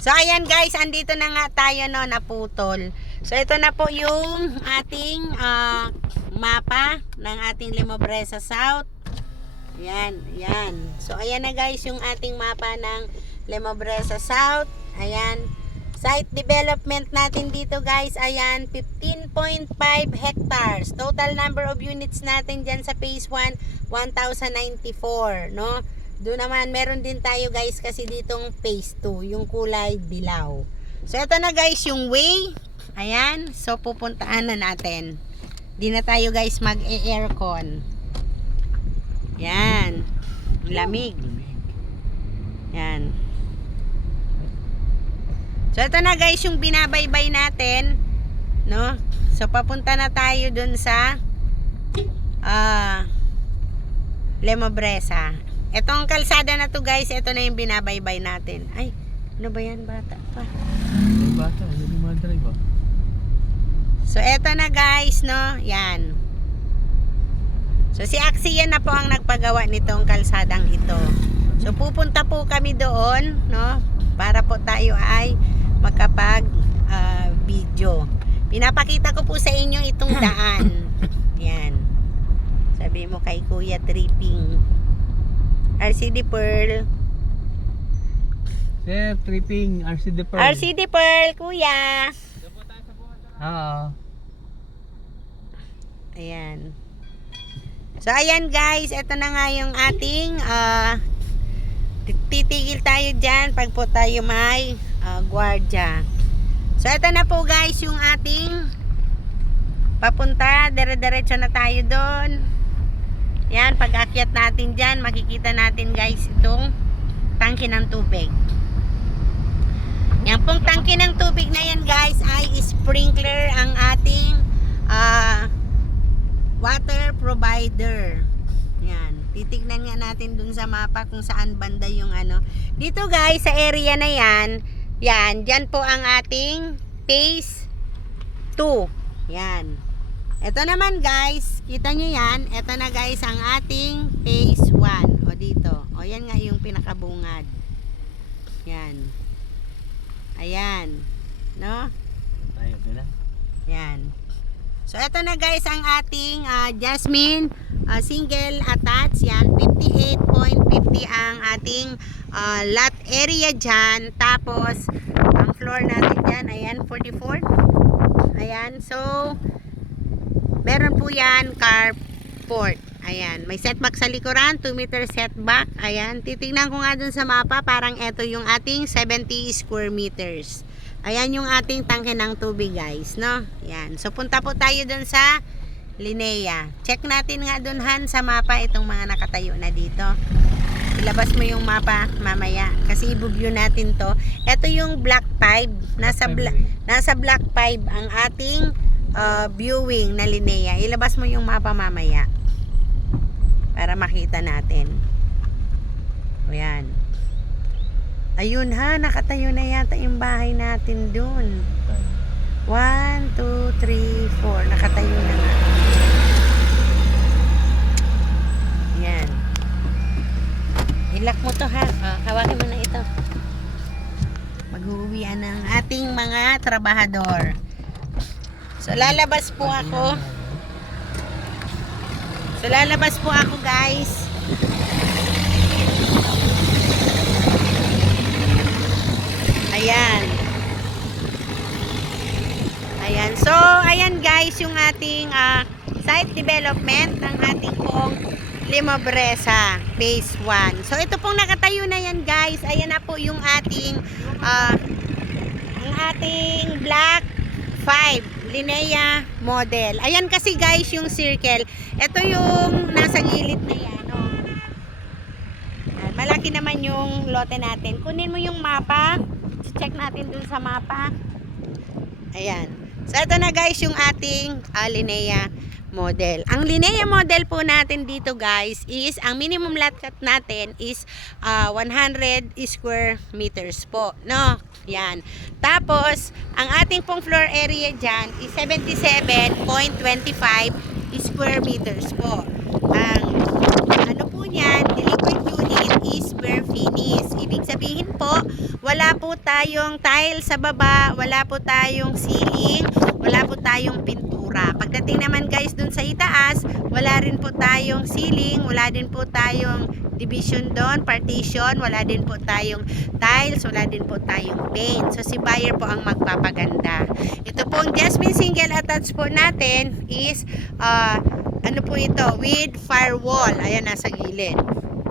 So ayan guys, andito na nga tayo no, naputol. So ito na po yung ating mapa ng ating Limobresa South. Ayan, ayan. So ayan na guys yung ating mapa ng Limobresa South. Ayan. Site development natin dito guys, ayan, 15.5 hectares. Total number of units natin dyan sa phase 1, 1,094, no? Doon naman, meron din tayo guys kasi ditong phase 2, yung kulay dilaw. So, ito na guys yung way. Ayan. So, pupuntaan na natin. Di na tayo guys mag-aircon. Yan. Lamig. Yan. So, ito na guys yung binabaybay natin. No? So, papunta na tayo dun sa Limobresa. Etong kalsada na to guys, ito na yung binabaybay natin. Ay, ano ba yan? Bata pa. May bata, yun yung mga drive. So, eto na guys, no? Yan. So, si Axia na po ang nagpagawa nitong kalsadang ito. So, pupunta po kami doon, no? Para po tayo ay makapag video. Pinapakita ko po sa inyo itong daan. Yan. Sabi mo kay Kuya Tripping. RCD Pearl. Sir, tripping, RCD Pearl. RCD Pearl, Kuya. Oo. Ayan. So, ayan guys. Ito na nga yung ating titigil tayo dyan pag po tayo may gwardiya. So, ito na po guys yung ating papunta. Dire-diretso na tayo doon. Yan, pag akyat natin dyan, makikita natin guys itong tangke ng tubig. Yan pong tangke ng tubig na yan guys ay sprinkler ang ating water provider. Yan, titignan nga natin dun sa mapa kung saan banda yung ano. Dito guys, sa area na yan, yan, dyan po ang ating phase 2. Yan. Ito naman guys, kita nyo yan, ito na guys ang ating phase 1. O dito, o yan nga yung pinakabungad. Yan. Ayan. No? Tayo, doon. Yan. So ito na guys ang ating Jasmine single attach. Yan, 58.50 ang ating lot area dyan. Tapos, ang floor natin dyan, ayan, 44. Ayan, so meron po yan carport. Ayan, may setback sa likuran, 2 meter setback. Ayan, titignan ko nga dun sa mapa, parang ito yung ating 70 square meters. Ayan yung ating tangke ng tubig guys, no? Ayan, so punta po tayo dun sa Linea. Check natin nga dun Han sa mapa itong mga nakatayo na dito. Ilabas mo yung mapa mamaya kasi i-view natin to. Ito yung black 5, nasa black 5 ang ating viewing na Linea. Ilabas mo yung mapa mamaya para makita natin. Ayan. Ayun ha, nakatayo na yata yung bahay natin dun. 1, 2, 3, 4. Nakatayo na nga. Ayan. Ilak mo to ha. Hawakin mo na ito. Mag-uwian ng ating mga trabahador. So lalabas po ako. Guys. Ayan. Ayan. So ayan guys yung ating site development ng ating pong Limobresa phase 1. So ito pong nakatayo na yan guys. Ayan na po yung ating ang ating black 5 Linea model. Ayan kasi guys yung circle. Ito yung nasa gilid na yan. Oh. Malaki naman yung lote natin. Kunin mo yung mapa. Check natin dun sa mapa. Ayan. So ito na guys yung ating Linea model. Ang Linea model po natin dito guys is ang minimum lot cut natin is 100 square meters po, no? Yan. Tapos ang ating pong floor area dyan is 77.25 square meters po. Ang ano po niyan, the liquid unit is bare finish. Ibig sabihin po, wala po tayong tile sa baba, wala po tayong ceiling, wala po tayong pintura. Pagdating naman guys dun sa itaas, wala rin po tayong ceiling, wala din po tayong division doon, partition, wala din po tayong tiles, wala din po tayong paint. So si buyer po ang magpapaganda. Ito po ang Jasmine single attached po natin is ano po ito, with firewall. Ayan, nasa gilid.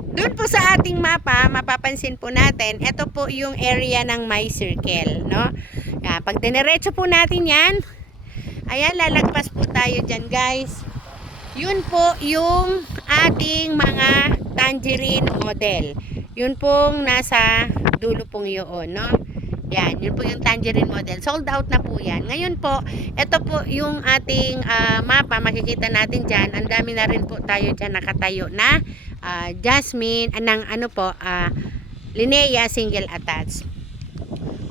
Doon po sa ating mapa, mapapansin po natin, ito po yung area ng my circle, no? Yan, pag dinerecho po natin yan, ayan, lalagpas po tayo dyan guys. Yun po yung ating mga tangerine model. Yun pong nasa dulo pong yun, no? Yan, yun po yung tangerine model. Sold out na po yan. Ngayon po, ito po yung ating mapa. Makikita natin dyan. Ang dami na rin po tayo dyan nakatayo na Jasmine, Linnea single attached.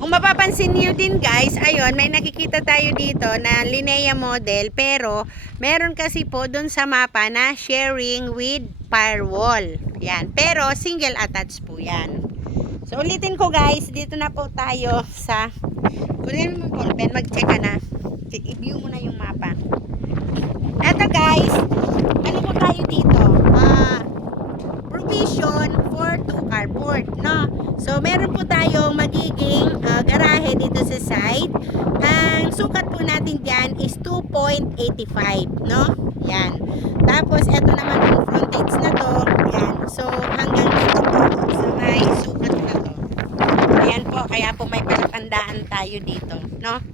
Kung mapapansin niyo din guys, ayun, may nakikita tayo dito na Linnea model, pero meron kasi po dun sa mapa na sharing with firewall. Yan, pero single attached po yan. So ulitin ko guys, dito na po tayo sa, kunin mo yung pen, mag-check ka na. I-view mo na yung mapa. Eto guys, ano po tayo dito? Provision for 2 carport, no? So meron po tayong magiging garahe dito sa side. Ang sukat po natin dyan is 2.85, no? Yan. Tapos eto naman yung frontage na to. Yan. So hanggang dito po sa may sukat na to. Ayan po, kaya po may palatandaan tayo dito, no?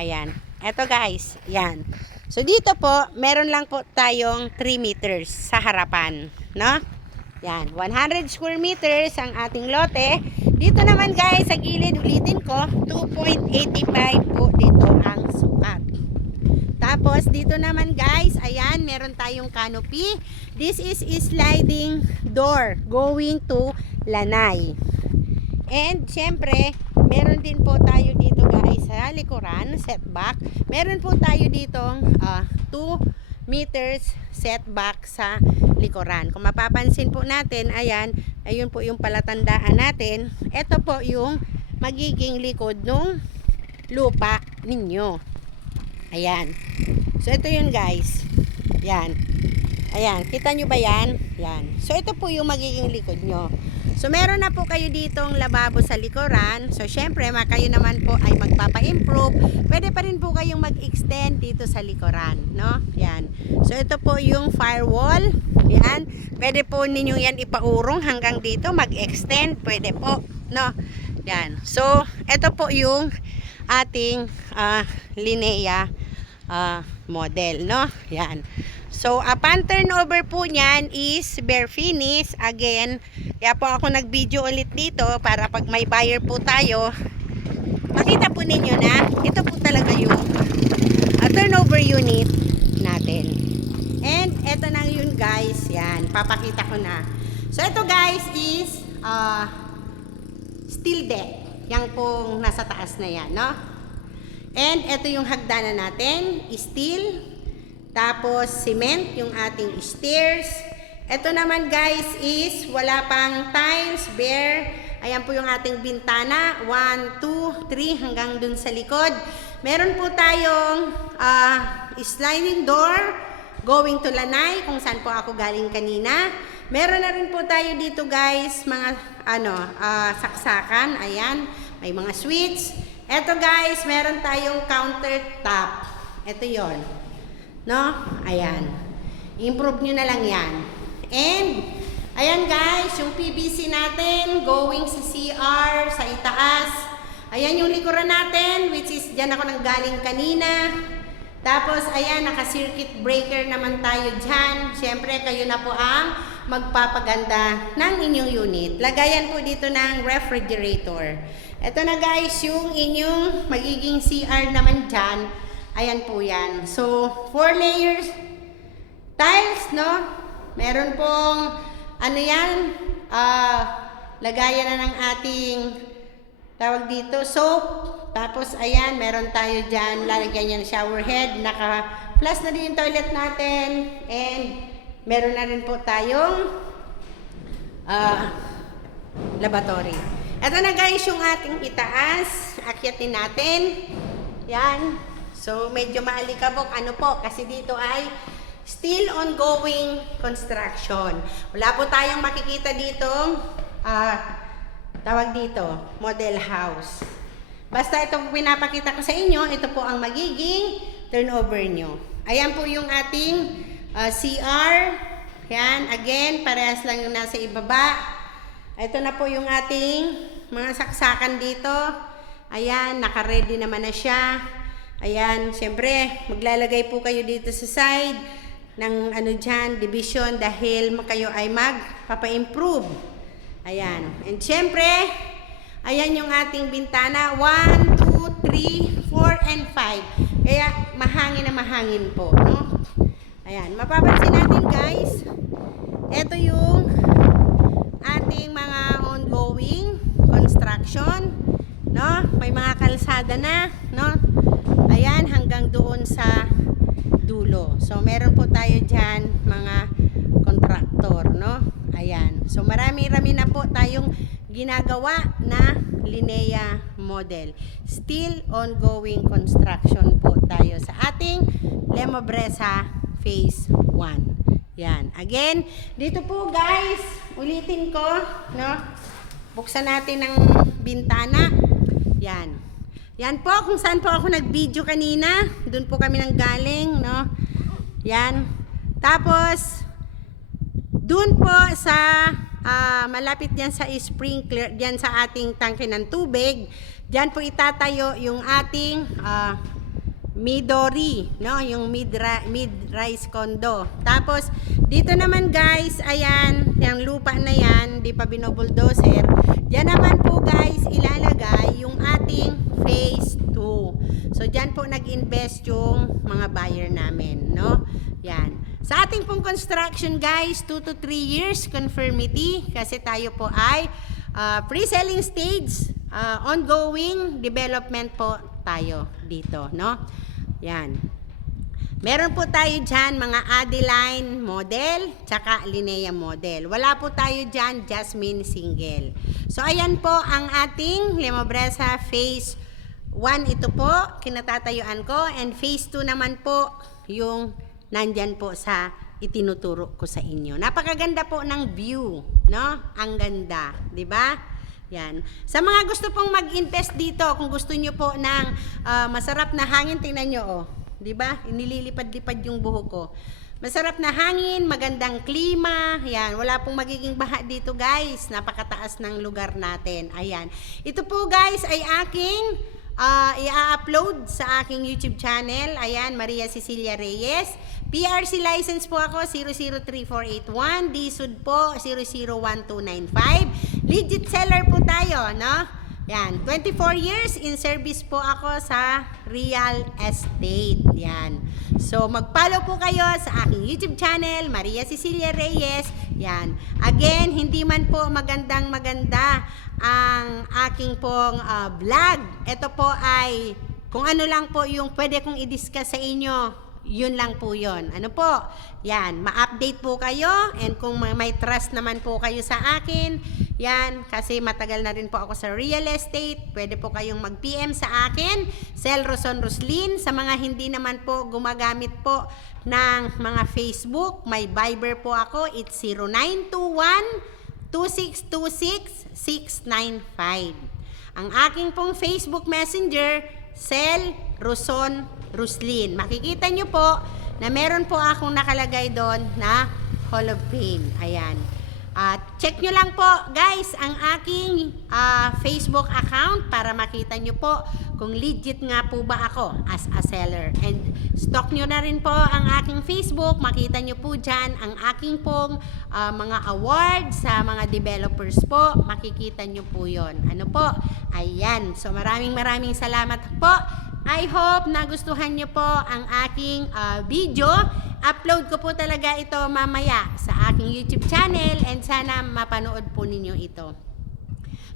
Ayan. Eto guys, yan. So dito po, meron lang po tayong 3 meters sa harapan, no? Yan, 100 square meters ang ating lote. Dito naman guys, sa gilid, ulitin ko, 2.85 po dito ang sukat. Tapos dito naman guys, ayan, meron tayong canopy. This is sliding door going to lanay. And syempre, meron din po tayo dito guys sa likuran, setback. Meron po tayo ditong 2 meters setback sa likuran. Kung mapapansin po natin, ayan, ayun po yung palatandaan natin. Ito po yung magiging likod ng lupa ninyo. Ayan. So ito yun guys. Yan. Ayan, kita nyo ba yan? Yan. So ito po yung magiging likod nyo. So meron na po kayo ditong lababo sa likuran. So syempre, kayo naman po ay magpapa-improve. Pwede pa rin po kayong mag-extend dito sa likuran, no? Yan. So ito po yung firewall. Yan. Pwede po ninyo yan ipaurong hanggang dito, mag-extend, pwede po, no? Yan. So ito po yung ating Linnea model, no? Yan. So, upon turnover po niyan is bare finish. Again, kaya po ako nag-video ulit dito para pag may buyer po tayo, makita po ninyo na ito po talaga yung turnover unit natin. And ito na yun guys. Yan, papakita ko na. So, ito guys is steel deck. Yan pong nasa taas na yan, no? And ito yung hagdanan natin, steel. Tapos, cement, yung ating stairs. Ito naman guys is wala pang tiles, bare. Ayan po yung ating bintana. 1, 2, 3 hanggang dun sa likod. Meron po tayong sliding door going to lanay, kung saan po ako galing kanina. Meron na rin po tayo dito guys, mga saksakan. Ayan, may mga switch. Ito guys, meron tayong countertop. Ito yon, no? Ayan. Improve nyo na lang yan. And, ayan guys, yung PVC natin going sa CR, sa itaas. Ayan yung likuran natin, which is dyan ako nang galing kanina. Tapos, ayan, naka-circuit breaker naman tayo dyan. Siyempre, kayo na po ang magpapaganda ng inyong unit. Lagayan po dito ng refrigerator. Ito na guys, yung inyong magiging CR naman dyan. Ayan po yan. So, 4 layers tiles, no? Meron pong, ano yan, lagayan na ng ating, tawag dito, soap. Tapos, ayan, meron tayo dyan, lalagyan yan shower head. Naka-plus na din yung toilet natin. And, meron na rin po tayong lavatory. Ito na guys yung ating itaas. Akyatin natin. Yan. So, medyo maalikabok. Ano po? Kasi dito ay still ongoing construction. Wala po tayong makikita dito. Tawag dito, model house. Basta ito pinapakita ko sa inyo, ito po ang magiging turnover nyo. Ayan po yung ating CR. Yan, again, parehas lang yung nasa ibaba. Ito na po yung ating mga saksakan dito. Ayan, naka-ready naman na siya. Ayan, syempre, maglalagay po kayo dito sa side ng ano dyan, division dahil kayo ay magpapa-improve. Ayan. And syempre, ayan yung ating bintana. 1, 2, 3, 4, and 5. Kaya mahangin na mahangin po, no? Ayan. Mapapansin natin guys, ito yung ating mga ongoing construction, no? May mga kalsada na, no? Ayan, hanggang doon sa dulo. So, meron po tayo dyan mga kontraktor, no? Ayan. So, marami-rami na po tayong ginagawa na Linea model. Still ongoing construction po tayo sa ating Lemobresa Phase 1. Yan. Again, dito po guys, ulitin ko, no? Buksan natin ang bintana. Yan. Yan po, kung saan po ako nag-video kanina. Doon po kami nang galing, no? Yan. Tapos, doon po sa, malapit diyan sa sprinkler, diyan sa ating tangke ng tubig, diyan po itatayo yung ating, Midori, no? Yung mid-rise condo. Tapos, dito naman guys, ayan, yung lupa na yan, di pa binobuldoser. Diyan naman po guys, ilalagay yung ating phase 2. So, diyan po nag-invest yung mga buyer namin, no? Yan. Sa ating pong construction guys, 2 to 3 years conformity kasi tayo po ay pre-selling stage, ongoing development po tayo dito, no? Yan. Meron po tayo dyan mga Adeline model, tsaka Linea model. Wala po tayo dyan Jasmine single. So, ayan po ang ating Lemobresa Phase 1. Ito po, kinatatayuan ko. And Phase 2 naman po, yung nandyan po sa itinuturo ko sa inyo. Napakaganda po ng view, no? Ang ganda, di ba? Yan. Sa mga gusto pong mag-invest dito, kung gusto nyo po ng masarap na hangin, tingnan nyo, oh. Di ba? Inililipad-lipad yung buhok ko. Masarap na hangin, magandang klima. Yan. Wala pong magiging baha dito, guys. Napakataas ng lugar natin. Ayan. Ito po, guys, ay aking i-upload sa aking YouTube channel. Ayan, Maria Cecilia Reyes. PRC license po ako, 003481. DSUD po, 001295. Legit seller po tayo, no? Yan, 24 years in service po ako sa real estate. Yan. So, mag-follow po kayo sa aking YouTube channel, Maria Cecilia Reyes. Yan. Again, hindi man po magandang-maganda ang aking pong vlog. Ito po ay kung ano lang po yung pwede kong i-discuss sa inyo. Yun lang po yun. Ano po? Yan, ma-update po kayo. And kung may trust naman po kayo sa akin, yan, kasi matagal na rin po ako sa real estate, pwede po kayong mag-PM sa akin, Sel Roson Roslin. Sa mga hindi naman po gumagamit po ng mga Facebook, may Viber po ako, it's 0921-2626-695. Ang aking pong Facebook Messenger, Sel Roson Roslin. Makikita nyo po na meron po akong nakalagay doon na Hall of Fame. Ayan. Check nyo lang po guys ang aking Facebook account para makita nyo po kung legit nga po ba ako as a seller. And stalk nyo na rin po ang aking Facebook. Makita nyo po dyan ang aking pong mga awards sa mga developers po. Makikita nyo po yon. Ano po? Ayan. So maraming salamat po. I hope nagustuhan nyo po ang aking video. Upload ko po talaga ito mamaya sa aking YouTube channel and sana mapanood po ninyo ito.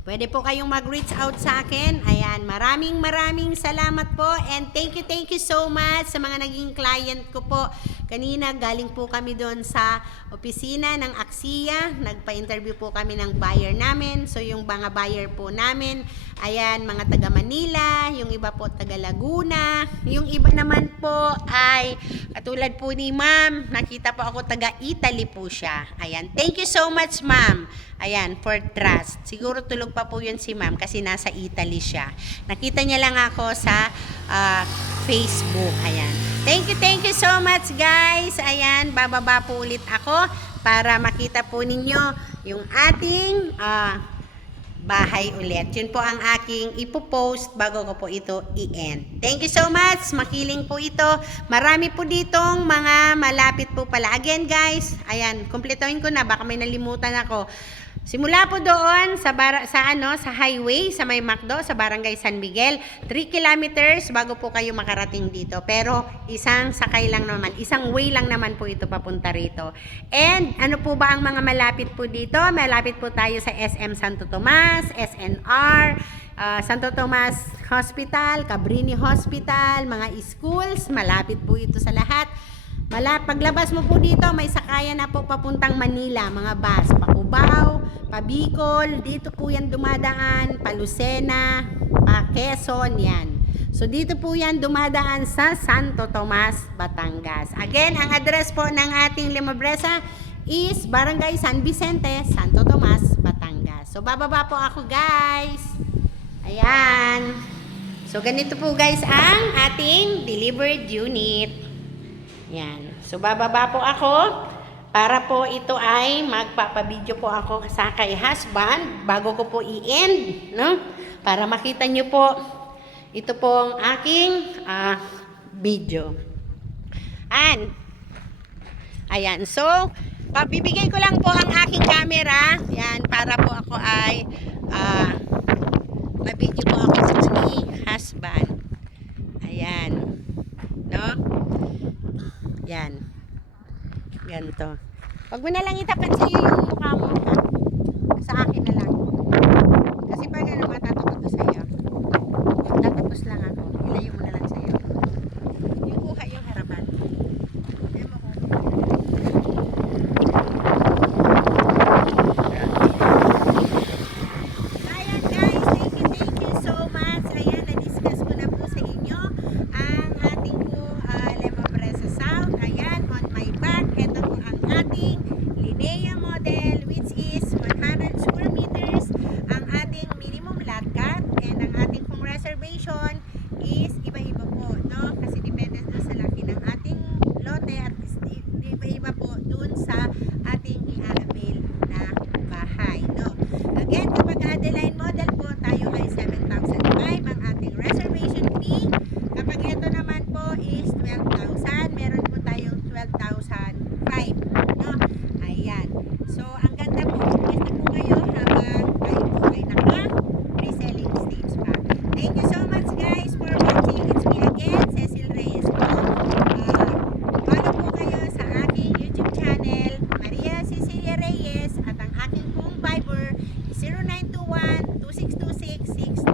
Pwede po kayong mag-reach out sa akin. Ayan, maraming salamat po. And thank you so much sa mga naging client ko po. Kanina, galing po kami doon sa opisina ng Axia. Nagpa-interview po kami ng buyer namin. So, yung mga buyer po namin, ayan, mga taga Manila, yung iba po taga Laguna. Yung iba naman po ay, katulad po ni ma'am, nakita po ako taga Italy po siya. Ayan, thank you so much ma'am. Ayan, for trust. Siguro tulog pa po yun si ma'am kasi nasa Italy siya. Nakita niya lang ako sa Facebook. Ayan. Thank you so much guys. Ayan, bababa po ulit ako para makita po ninyo yung ating bahay ulit. Yun po ang aking ipopost bago ko po ito i-end. Thank you so much. Makiling po ito. Marami po ditong mga malapit po pala. Again guys, ayan, kumpletuhin ko na. Baka may nalimutan ako. Simula po doon sa highway, sa may McDo, sa Barangay San Miguel, 3 kilometers bago po kayo makarating dito. Pero isang sakay lang naman, isang way lang naman po ito papunta rito. And ano po ba ang mga malapit po dito? Malapit po tayo sa SM Santo Tomas, SNR, Santo Tomas Hospital, Cabrini Hospital, mga schools, malapit po ito sa lahat. Paglabas mo po dito, may sakayan na po papuntang Manila, mga bus, pa Cubao, pa Bicol, dito po yan dumadaan, pa Lucena, pa Quezon, yan. So dito po yan dumadaan sa Santo Tomas, Batangas. Again, ang address po ng ating Limabresa is Barangay San Vicente, Santo Tomas, Batangas. So bababa po ako guys. Ayan. So ganito po guys ang ating delivered unit. Yan. So, bababa po ako para po ito ay magpapabideo po ako sa kay husband bago ko po i-end, no? Para makita nyo po ito pong aking video. Ayan. So, bibigay ko lang po ang aking camera. Yan, para po ako ay mabideo po ako sa ni husband. Ayan. No? Yan. Ganito. Huwag mo na lang itapat sa iyo yung mukha mo. Ha? Sa akin na lang. Kasi pag ano, matatapos ko sa iyo. Tatapos lang ako. Ilayo mo na lang sa iyo. Yung buhay yung harapan. Ayan mo ko. Ayan guys. Thank you so much. Ayan, na-discuss ko na po sa inyo ang ating po Limabresa South. Ayan, on my back. Ito po ang ating Linea model, which is 100 square meters. Ang ating minimum lot cut and ang ating pong reservation is iba-iba po, no? Kasi depende doon sa laki ng ating lote at iba-iba po doon sa ating i-avail na bahay, no? Again, kapag Adeline model po, tayo ay 7,500 ang ating reservation fee. Kapag ito naman po is 12,000, meron po tayong 12,500, no? Ayan. So, ang ganda po, basta po kayo habang tayo po ay naka-reselling stage pa. Thank you so much guys for watching. It's me again, Cecil Reyes po. Follow po kayo sa aking YouTube channel, Maria Cecilia Reyes, at ang aking pong Viber, 0921-2626-6